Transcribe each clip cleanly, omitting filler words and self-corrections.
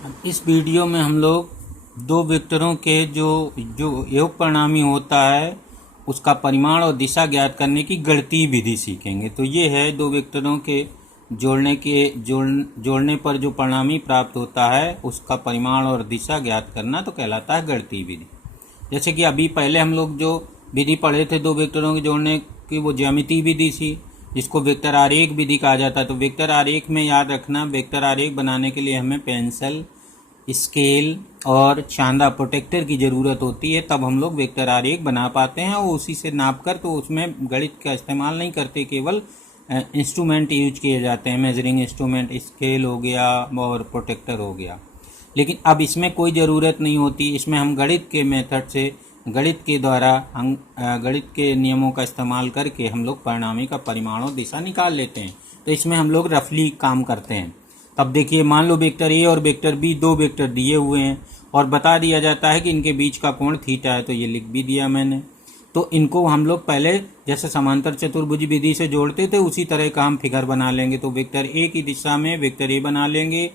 इस वीडियो में हम लोग दो वेक्टरों के जो जो योग परिणामी होता है उसका परिमाण और दिशा ज्ञात करने की गणितीय विधि सीखेंगे। तो ये है दो वेक्टरों के जोड़ने पर जो परिणामी प्राप्त होता है उसका परिमाण और दिशा ज्ञात करना तो कहलाता है गणितीय विधि। जैसे कि अभी पहले हम लोग जो विधि पढ़े थे दो वेक्टरों के जोड़ने की, वो ज्यामितीय विधि थी जिसको वेक्टर आरेख विधि कहा जाता है। तो वेक्टर आरेख में याद रखना, वेक्टर आरेख बनाने के लिए हमें पेंसिल, स्केल और चांदा प्रोटेक्टर की ज़रूरत होती है, तब हम लोग वेक्टर आरेख बना पाते हैं। और उसी से नाप कर, तो उसमें गणित का इस्तेमाल नहीं करते, केवल इंस्ट्रूमेंट यूज किए जाते हैं, मेजरिंग इंस्ट्रूमेंट, स्केल हो गया और प्रोटेक्टर हो गया। लेकिन अब इसमें कोई ज़रूरत नहीं होती, इसमें हम गणित के मेथड से, गणित के द्वारा हम गणित के नियमों का इस्तेमाल करके हम लोग परिणामी का परिमाण और दिशा निकाल लेते हैं। तो इसमें हम लोग रफली काम करते हैं। तब देखिए, मान लो वेक्टर ए और वेक्टर बी दो वेक्टर दिए हुए हैं और बता दिया जाता है कि इनके बीच का कोण थीटा है, तो ये लिख भी दिया मैंने। तो इनको हम लोग पहले जैसे समांतर चतुर्भुज विधि से जोड़ते थे उसी तरह का हम फिगर बना लेंगे। तो वेक्टर ए की दिशा में वेक्टर ए बना लेंगे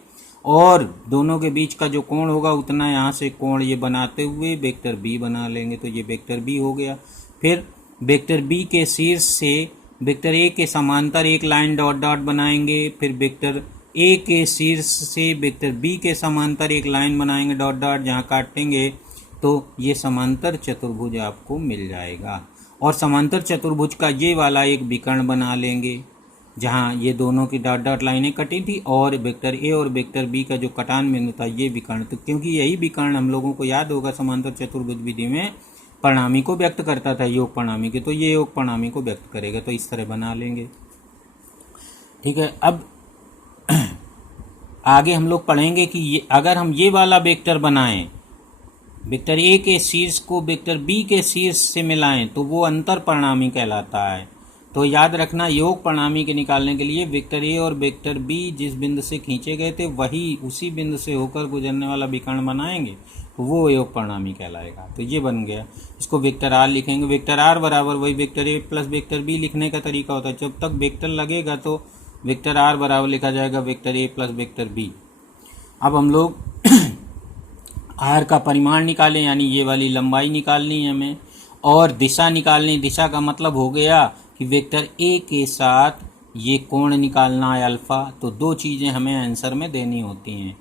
और दोनों के बीच का जो कोण होगा उतना यहाँ से कोण ये बनाते हुए वेक्टर बी बना लेंगे, तो ये वेक्टर बी हो गया। फिर वेक्टर बी के शीर्ष से वेक्टर ए के समांतर एक लाइन डॉट डॉट बनाएंगे, फिर वेक्टर ए के शीर्ष से वेक्टर बी के समांतर एक लाइन बनाएंगे डॉट डॉट, जहाँ काटेंगे तो ये समांतर चतुर्भुज आपको मिल जाएगा। और समांतर चतुर्भुज का ये वाला एक विकर्ण बना लेंगे जहाँ ये दोनों की डॉट डॉट लाइनें कटी थी और वेक्टर ए और वेक्टर बी का जो कटान बिंदु था ये विकर्ण। तो क्योंकि यही विकर्ण हम लोगों को याद होगा समांतर चतुर्भुज विधि में परिणामी को व्यक्त करता था, योग परिणामी के, तो ये योग परिणामी को व्यक्त करेगा। तो इस तरह बना लेंगे, ठीक है। अब आगे हम लोग पढ़ेंगे कि ये अगर हम ये वाला वेक्टर बनाएं, वेक्टर ए के शीर्ष को वेक्टर बी के शीर्ष से मिलाएं, तो वो अंतर परिणामी कहलाता है। तो याद रखना, योग परिणामी के निकालने के लिए वेक्टर ए और वेक्टर बी जिस बिंदु से खींचे गए थे वही उसी बिंदु से होकर गुजरने वाला विकर्ण बनाएंगे, तो वो योग परिणामी कहलाएगा। तो ये बन गया, इसको वेक्टर आर लिखेंगे। वेक्टर आर बराबर वही vector A plus vector B लिखने का तरीका होता है। जब तक वेक्टर लगेगा तो वेक्टर आर बराबर लिखा जाएगा vector A plus vector B. अब हम लोग आर का परिमाण निकालें, यानी ये वाली लंबाई निकालनी है हमें, और दिशा निकालनी। दिशा का मतलब हो गया कि वेक्टर ए के साथ ये कोण निकालना है अल्फा। तो दो चीज़ें हमें आंसर में देनी होती हैं,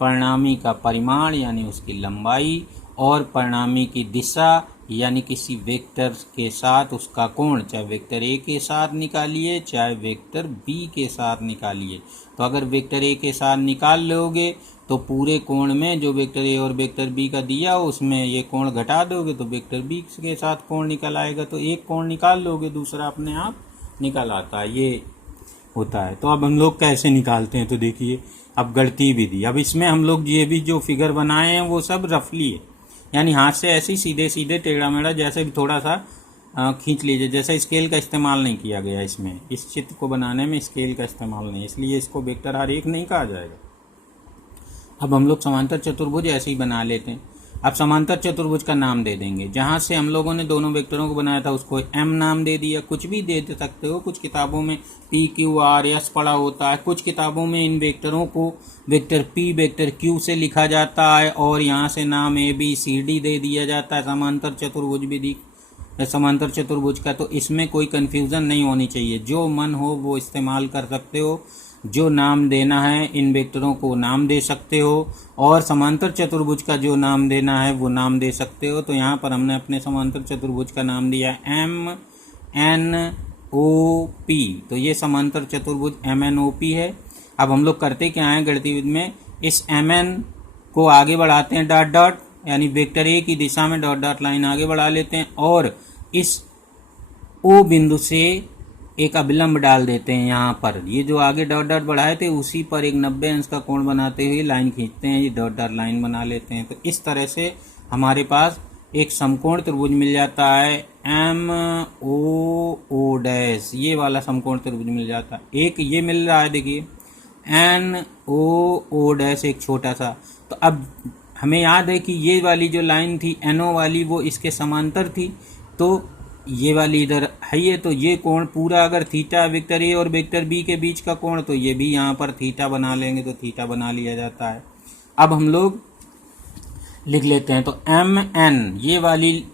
परिणामी का परिमाण यानी उसकी लंबाई, और परिणामी की दिशा यानी किसी वेक्टर के साथ उसका कोण, चाहे वेक्टर ए के साथ निकालिए चाहे वेक्टर बी के साथ निकालिए। तो अगर वेक्टर ए के साथ निकाल लोगे तो पूरे कोण में जो वेक्टर ए और वेक्टर बी का दिया हो उसमें ये कोण घटा दोगे तो वेक्टर बी के साथ कोण निकल आएगा। तो एक कोण निकाल लोगे दूसरा अपने आप निकल आता है, ये होता है। तो अब हम लोग कैसे निकालते हैं, तो देखिए अब गणितीय विधि। अब इसमें हम लोग ये भी जो फिगर बनाए हैं वो सब रफली है, यानी हाथ से ऐसे सीधे सीधे टेढ़ा मेढ़ा, जैसे भी थोड़ा सा खींच लीजिए। जैसे स्केल का इस्तेमाल नहीं किया गया इसमें, इस चित्र को बनाने में स्केल का इस्तेमाल नहीं, इसलिए इसको वेक्टर आरेख नहीं कहा जाएगा। अब हम लोग समांतर चतुर्भुज ऐसे ही बना लेते हैं। अब समांतर चतुर्भुज का नाम दे देंगे, जहाँ से हम लोगों ने दोनों वेक्टरों को बनाया था उसको एम नाम दे दिया। कुछ भी दे सकते हो, कुछ किताबों में पी क्यू आर एस पढ़ा होता है, कुछ किताबों में इन वेक्टरों को वेक्टर पी वेक्टर क्यू से लिखा जाता है और यहाँ से नाम ए बी सी डी दे दिया जाता है समांतर चतुर्भुज विधि, समांतर चतुर्भुज का। तो इसमें कोई कन्फ्यूज़न नहीं होनी चाहिए, जो मन हो वो इस्तेमाल कर सकते हो, जो नाम देना है इन वेक्टरों को नाम दे सकते हो, और समांतर चतुर्भुज का जो नाम देना है वो नाम दे सकते हो। तो यहाँ पर हमने अपने समांतर चतुर्भुज का नाम दिया एम एन ओ पी, तो ये समांतर चतुर्भुज एम एन ओ पी है। अब हम लोग करते क्या है गणितीय विधि में, इस एम एन को आगे बढ़ाते हैं डॉट डॉट, यानी वेक्टर ए की दिशा में डॉट डॉट लाइन आगे बढ़ा लेते हैं और इस ओ बिंदु से एक अभिलंब डाल देते हैं यहाँ पर। ये जो आगे डॉट डॉट बढ़ाए थे उसी पर एक 90 अंश का कोण बनाते हुए लाइन खींचते हैं, ये डॉट डॉट लाइन बना लेते हैं। तो इस तरह से हमारे पास एक समकोण त्रिभुज मिल जाता है, एम ओ ओ डैश, ये वाला समकोण त्रिभुज मिल जाता है। एक ये मिल रहा है, देखिए एन ओ ओ डैश एक छोटा सा। तो अब हमें याद है कि ये वाली जो लाइन थी एनओ वाली वो इसके समांतर थी, तो ये वाली इधर है ये, तो ये कोण पूरा अगर थीटा वेक्टर ए और वेक्टर बी के बीच का कोण, तो ये भी यहाँ पर थीटा बना लेंगे, तो थीटा बना लिया जाता है। अब हम लोग लिख लेते हैं। तो एम एन ये वाली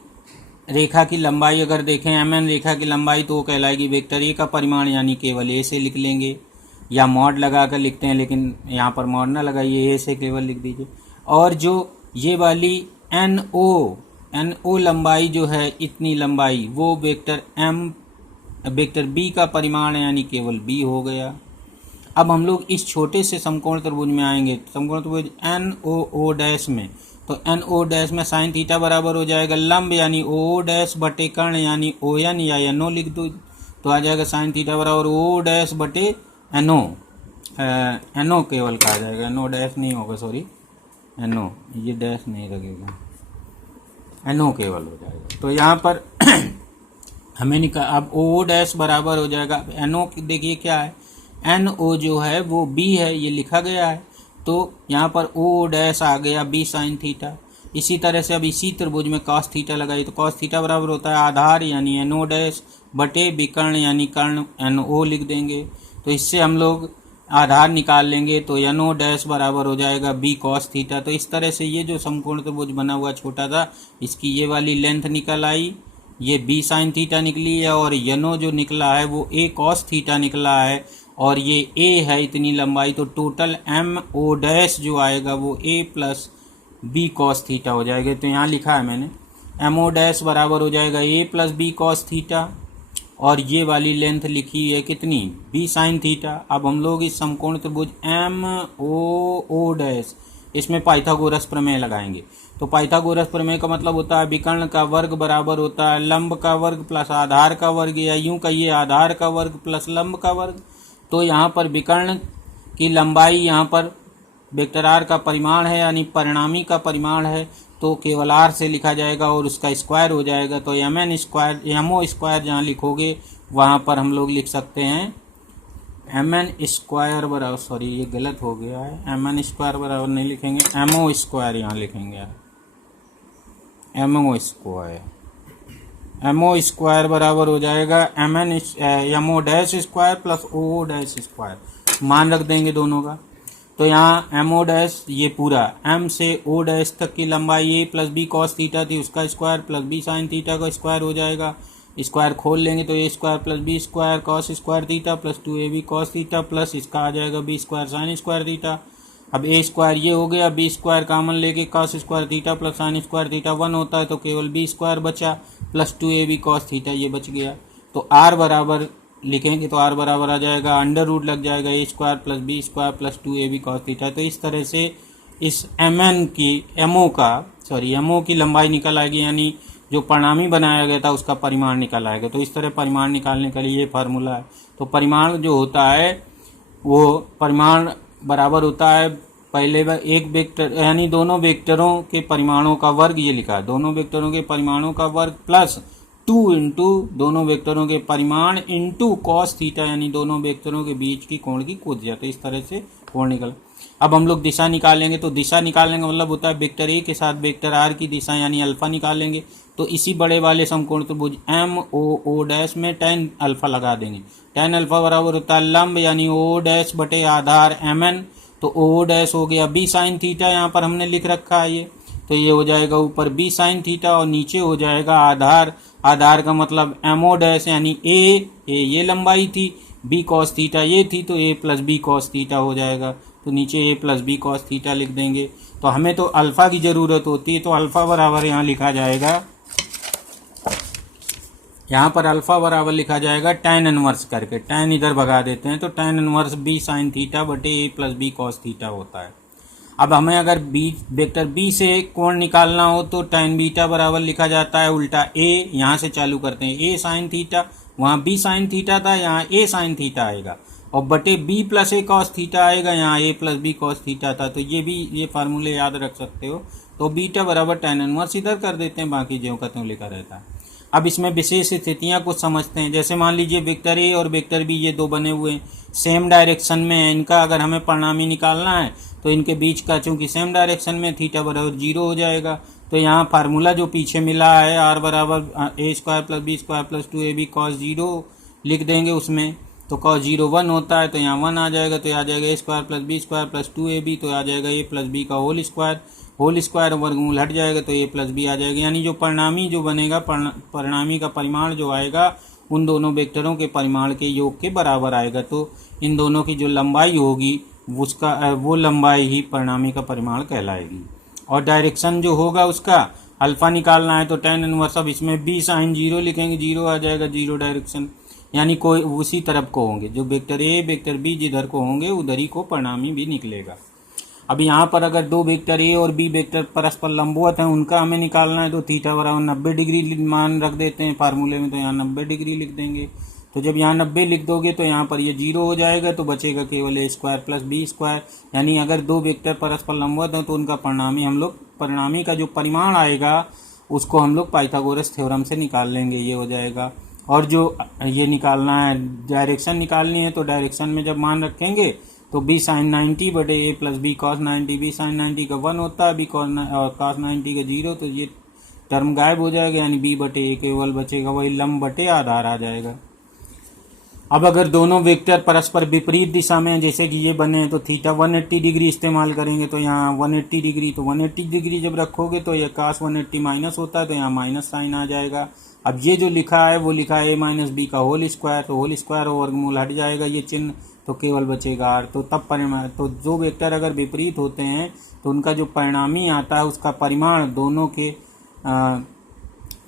रेखा की लंबाई अगर देखें, एम एन रेखा की लंबाई, तो वो कहलाएगी वेक्टर ए का परिमाण, यानी केवल ए से लिख लेंगे, या मॉड लगा कर लिखते हैं, लेकिन यहाँ पर मॉड ना लगाइए, ए से केवल लिख दीजिए। और जो ये वाली एन ओ लंबाई जो है, इतनी लंबाई, वो वेक्टर बी का परिमाण है, यानी केवल बी हो गया। अब हम लोग इस छोटे से समकोण त्रिभुज में आएंगे, समकोण त्रिभुज एन ओ डैश में। तो एन ओ डैश में साइन थीटा बराबर हो जाएगा लंब, यानी ओ डैश बटे कर्ण, यानी ओ एन या एन ओ लिख दो, तो आ जाएगा साइन थीटा बराबर ओ डैश बटे एन ओ केवल कहा जाएगा, एन ओ डैश नहीं होगा, सॉरी, एन ओ, ये डैश नहीं लगेगा, एन ओ केवल हो जाएगा। तो यहाँ पर हमें अब ओ डैश बराबर हो जाएगा एन ओ, देखिए क्या है, एन ओ जो है वो बी है, ये लिखा गया है, तो यहाँ पर ओ डैश आ गया बी साइन थीटा। इसी तरह से अब इसी त्रिभुज में कॉस थीटा लगाई, तो कॉस थीटा बराबर होता है आधार यानी एन ओ डैश बटे विकर्ण यानी कर्ण एन ओ लिख देंगे। तो इससे हम लोग आधार निकाल लेंगे, तो एन ओ डैश बराबर हो जाएगा बी कॉस थीटा। तो इस तरह से ये जो समकोण त्रिभुज बना हुआ छोटा था, इसकी ये वाली लेंथ निकल आई, ये बी साइन थीटा निकली है, और एन ओ जो निकला है वो ए कॉस थीटा निकला है, और ये ए है इतनी लंबाई। तो टोटल एम ओ डैश जो आएगा वो ए प्लस बी कॉस थीटा हो जाएगा। तो यहाँ लिखा है मैंने, एम ओ डैश बराबर हो जाएगा ए प्लस बी कॉस थीटा, और ये वाली लेंथ लिखी है कितनी, बी साइन थीटा। अब हम लोग इस समकोण त्रिभुज एम ओ डैश, इसमें पाइथागोरस प्रमेय लगाएंगे। तो पाइथागोरस प्रमेय का मतलब होता है विकर्ण का वर्ग बराबर होता है लंब का वर्ग प्लस आधार का वर्ग, या यूं कहिए आधार का वर्ग प्लस लंब का वर्ग। तो यहाँ पर विकर्ण की लंबाई यहाँ पर वेक्टर आर का परिमाण है, यानी परिणामी का परिमाण है, तो केवल आर से लिखा जाएगा और उसका स्क्वायर हो जाएगा। तो M N square, M O square जहाँ लिखोगे वहाँ पर हम लोग लिख सकते हैं एम एन स्क्वायर बराबर, सॉरी ये गलत हो गया है, एम एन स्क्वायर बराबर नहीं लिखेंगे, एम ओ स्क्वायर यहाँ लिखेंगे, M O square, M O square बराबर हो जाएगा M O dash square plus O dash square, मान रख देंगे दोनों का। तो यहाँ एम ओ डैश ये पूरा एम से ओ डैश तक की लंबाई A plus B cos theta थी, उसका square plus B sine theta का स्क्वायर हो जाएगा। स्क्वायर खोल लेंगे तो A square plus B square cos square theta plus 2ab cos theta plus इसका आ जाएगा B square sine square theta. अब ए स्क्वायर ये हो गया, बी स्क्वायर कॉमन लेके cos square theta plus sine square theta 1 होता है, तो केवल बी स्क्वायर बचा प्लस 2ab कॉस थीटा ये बच गया। तो आर बराबर लिखेंगे तो आर बराबर आ जाएगा अंडर रूट लग जाएगा A square plus B square plus 2ab cos theta. तो इस तरह से इस एम एन की एम ओ की लंबाई निकल आएगी, यानी जो परिणामी बनाया गया था उसका परिमाण निकल आएगा। तो इस तरह परिमाण निकालने के लिए ये फार्मूला है। तो परिमाण जो होता है वो परिमाण बराबर होता है पहले एक वेक्टर यानी दोनों वेक्टरों के परिमाणों का वर्ग, ये लिखा है दोनों वेक्टरों के परिमाणों का वर्ग प्लस 2 इंटू दोनों वेक्टरों के परिमाण इंटू कॉस थीटा, यानी दोनों वेक्टरों के बीच की कोण की कुंजिया। तो इस तरह से कोण निकल। अब हम लोग दिशा निकालेंगे, तो दिशा निकालने का मतलब होता है वेक्टर ए के साथ वेक्टर आर की दिशा यानी अल्फा निकालेंगे। तो इसी बड़े वाले समकोण त्रिभुज एम ओ डैश में tan अल्फा लगा देंगे। tan अल्फा बराबर होता है लंब यानी ओ डैश बटे आधार एम एन, तो ओ डैश हो गया बी साइन थीटा, यहाँ पर हमने लिख रखा है ये, तो ये हो जाएगा ऊपर बी साइन थीटा और नीचे हो जाएगा आधार। आधार का मतलब एम ओ डैश यानी ए ये लंबाई थी, बी कॉस थीटा ये थी, तो ए प्लस बी कॉस थीटा हो जाएगा। तो नीचे ए प्लस बी कॉस थीटा लिख देंगे। तो हमें तो अल्फा की ज़रूरत होती है, तो अल्फा बराबर यहाँ लिखा जाएगा, यहाँ पर अल्फा बराबर लिखा जाएगा tan इनवर्स करके, tan इधर भगा देते हैं तो tan inverse B sine theta बटे A plus B cos theta होता है। अब हमें अगर बी वेक्टर बी से कोण निकालना हो तो tan बीटा बराबर लिखा जाता है उल्टा ए, यहाँ से चालू करते हैं ए साइन थीटा, वहाँ बी साइन थीटा था, यहाँ ए साइन थीटा आएगा, और बटे बी प्लस ए कॉस थीटा आएगा, यहाँ ए प्लस बी कॉस थीटा था। तो ये फार्मूले याद रख सकते हो। तो बीटा बराबर tan इनवर्स इधर कर देते हैं, बाकी ज्यों का त्यों लिखा रहता है। अब इसमें विशेष स्थितियां कुछ समझते हैं। जैसे मान लीजिए वेक्टर ए और वेक्टर बी ये दो बने हुए हैं, सेम डायरेक्शन में है, इनका अगर हमें परिणामी निकालना है तो इनके बीच का चूंकि सेम डायरेक्शन में थीटा बराबर 0 हो जाएगा। तो यहाँ फार्मूला जो पीछे मिला है आर बराबर A square plus B square plus 2ab cos 0 लिख देंगे उसमें, तो cos 0 1 होता है, तो यहाँ 1 आ जाएगा, तो आ जाएगा a square plus B square plus 2ab, तो आ जाएगा a प्लस बी का होल स्क्वायर वर्गमूल हट जाएगा, तो a प्लस बी आ जाएगा। यानी जो परिणामी जो बनेगा, परिणामी का परिमाण जो आएगा उन दोनों वेक्टरों के परिमाण के योग के बराबर आएगा। तो इन दोनों की जो लंबाई होगी उसका वो लंबाई ही परिणामी का परिमाण कहलाएगी। और डायरेक्शन जो होगा उसका अल्फा निकालना है, तो tan इनवर्स, अब इसमें b sin 0 लिखेंगे, 0 आ जाएगा, 0 डायरेक्शन, यानी कोई उसी तरफ को होंगे, जो वेक्टर ए वेक्टर बी जिधर को होंगे उधर ही को परिणामी भी निकलेगा। अब यहाँ पर अगर दो वेक्टर ए और बी वेक्टर परस्पर लंबवत हैं, उनका हमें निकालना है, तो थीटा बराबर 90 डिग्री मान रख देते हैं फार्मूले में, तो यहाँ 90 डिग्री लिख देंगे। तो जब यहाँ 90 लिख दोगे तो यहाँ पर ये 0 हो जाएगा, तो बचेगा केवल a square plus B square. यानी अगर दो वेक्टर परस्पर लंबवत हैं तो उनका परिणामी हम लोग, परिणामी का जो परिमाण आएगा उसको हम लोग पाइथागोरस थ्योरम से निकाल लेंगे, ये हो जाएगा। और जो ये निकालना है, डायरेक्शन निकालनी है, तो डायरेक्शन में जब मान रखेंगे तो b sin 90 बटे a plus B cos 90, b sin 90 का 1 होता है, b cos 90 का 0, तो ये टर्म गायब हो जाएगा, यानी b बटे a केवल बचेगा, वही लंब बटे आधार आ जाएगा। अब अगर दोनों वेक्टर परस्पर विपरीत दिशा में, जैसे कि ये बने हैं, तो थीटा 180 डिग्री इस्तेमाल करेंगे, तो यहाँ 180 डिग्री, तो 180 डिग्री जब रखोगे तो ये cos 180 माइनस होता है, तो यहाँ माइनस साइन आ जाएगा। अब ये जो लिखा है वो लिखा है a माइनस बी का होल स्क्वायर, तो होल स्क्वायर और वर्गमूल हट जाएगा ये चिन्ह, तो केवल बचेगा r। तो तब परिमाण, तो जो वेक्टर अगर विपरीत होते हैं तो उनका जो परिणामी आता है उसका परिमाण दोनों के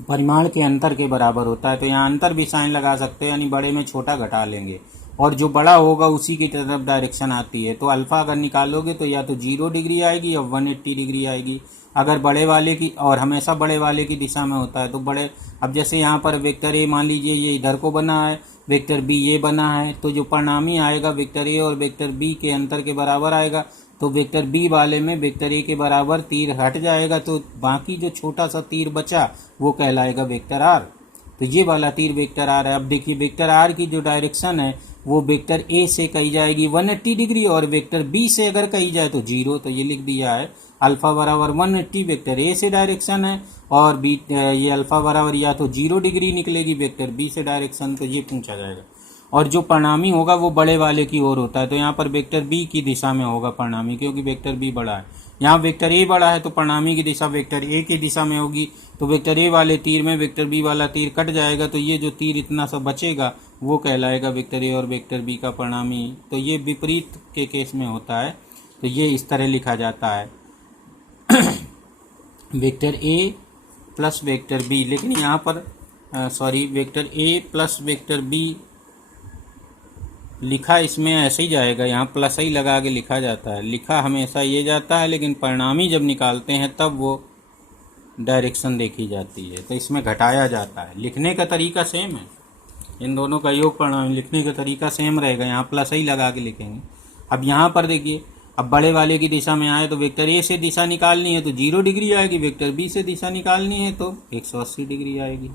परिमाण के अंतर के बराबर होता है। तो यहाँ अंतर भी साइन लगा सकते हैं, यानी बड़े में छोटा घटा लेंगे, और जो बड़ा होगा उसी की तरफ डायरेक्शन आती है। तो अल्फा अगर निकालोगे तो या तो 0 डिग्री आएगी या 180 डिग्री आएगी, अगर बड़े वाले की, और हमेशा बड़े वाले की दिशा में होता है। तो बड़े, अब जैसे यहाँ पर वेक्टर ए मान लीजिए ये इधर को बना है, वेक्टर बी ये बना है, तो जो परिणामी आएगा वेक्टर ए और वेक्टर बी के अंतर के बराबर आएगा। तो वेक्टर बी वाले में वेक्टर ए के बराबर तीर हट जाएगा, तो बाकी जो छोटा सा तीर बचा वो कहलाएगा वेक्टर आर। तो ये वाला तीर वेक्टर आर है। अब देखिए वेक्टर आर की जो डायरेक्शन है वो वेक्टर ए से कही जाएगी 180 डिग्री, और वेक्टर बी से अगर कही जाए तो 0। तो ये लिख दिया है अल्फा बराबर 180 वेक्टर ए से डायरेक्शन है, और बी ये अल्फा बराबर या तो 0 डिग्री निकलेगी वेक्टर बी से डायरेक्शन, तो ये पूछा जाएगा। और जो परिणामी होगा वो बड़े वाले की ओर होता है, तो यहाँ पर वेक्टर बी की दिशा में होगा परिणामी, क्योंकि वेक्टर बी बड़ा है। यहाँ वेक्टर ए बड़ा है तो परिणामी की दिशा वेक्टर ए की दिशा में होगी, तो वेक्टर ए वाले तीर में वेक्टर बी वाला तीर कट जाएगा, तो ये जो तीर इतना सा बचेगा वो कहलाएगा वेक्टर ए और वेक्टर बी का परिणामी। तो ये विपरीत के केस में होता है, तो ये इस तरह लिखा जाता है vector A plus vector B. लेकिन यहाँ पर vector A plus vector B लिखा इसमें ऐसे ही जाएगा, यहाँ प्लस ही लगा के लिखा जाता है, लिखा हमेशा ये जाता है, लेकिन परिणामी जब निकालते हैं तब वो डायरेक्शन देखी जाती है, तो इसमें घटाया जाता है। लिखने का तरीका सेम है, इन दोनों का योग परिणामी लिखने का तरीका सेम रहेगा, यहाँ प्लस ही लगा के लिखेंगे। अब यहाँ पर देखिए, अब बड़े वाले की दिशा में आए तो वेक्टर ए से दिशा निकालनी है तो 0 डिग्री आएगी, वेक्टर बी से दिशा निकालनी है तो 180 डिग्री आएगी।